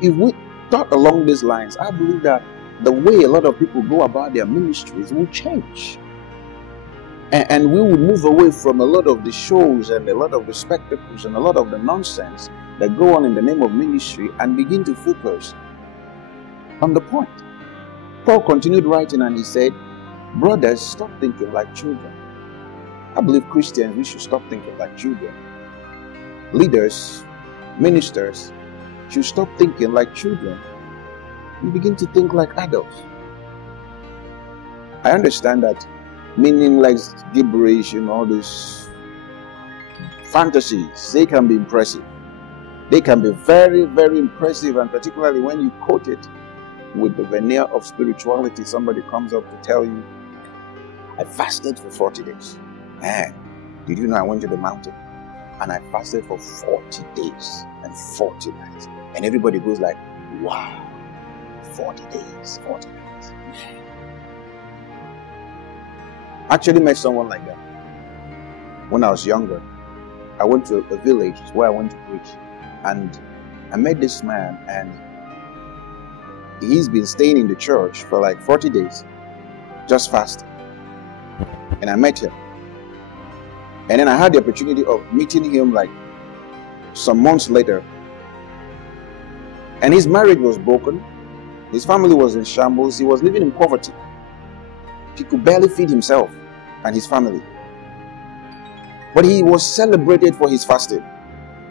if we thought along these lines, I believe that the way a lot of people go about their ministries will change. And we will move away from a lot of the shows and a lot of the spectacles and a lot of the nonsense that go on in the name of ministry and begin to focus on the point. Paul continued writing and he said, brothers, stop thinking like children. I believe Christians, we should stop thinking like children. Leaders, ministers should stop thinking like children. We begin to think like adults. I understand that meaningless gibberish and all these fantasies, they can be impressive. They can be very, very impressive, and particularly when you quote it with the veneer of spirituality. Somebody comes up to tell you, I fasted for 40 days. Man, did you know I went to the mountain and I fasted for 40 days and 40 nights? And everybody goes like, wow, 40 days, 40 nights. I actually met someone like that when I was younger. I went to a village where I went to preach, and I met this man, and he's been staying in the church for like 40 days, just fasting. And I met him. And then I had the opportunity of meeting him like some months later. And his marriage was broken. His family was in shambles. He was living in poverty. He could barely feed himself and his family. But he was celebrated for his fasting.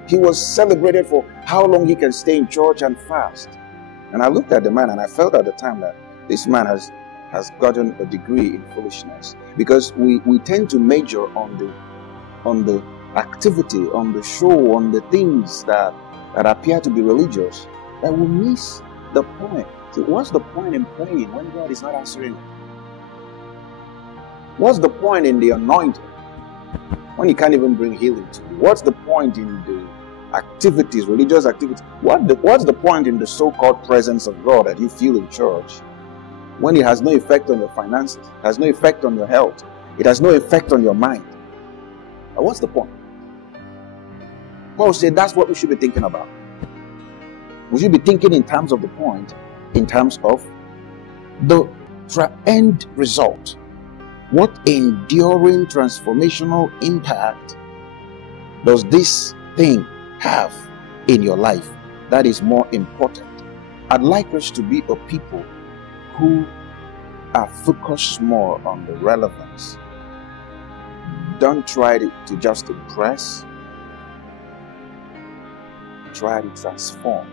He was celebrated for how long he can stay in church and fast. And I looked at the man and I felt at the time that this man has gotten a degree in foolishness. Because we tend to major on the activity, on the show, on the things that appear to be religious, that we miss the point. So what's the point in praying when God is not answering? What's the point in the anointing when He can't even bring healing to you? What's the point in the activities, religious activities? What's the point in the so-called presence of God that you feel in church when it has no effect on your finances, it has no effect on your health, it has no effect on your mind? What's the point? Paul said that's what we should be thinking about. We should be thinking in terms of the point, in terms of the end result. What enduring transformational impact does this thing have in your life? That is more important. I'd like us to be a people who are focused more on the relevance. Don't try to just impress. Try to transform.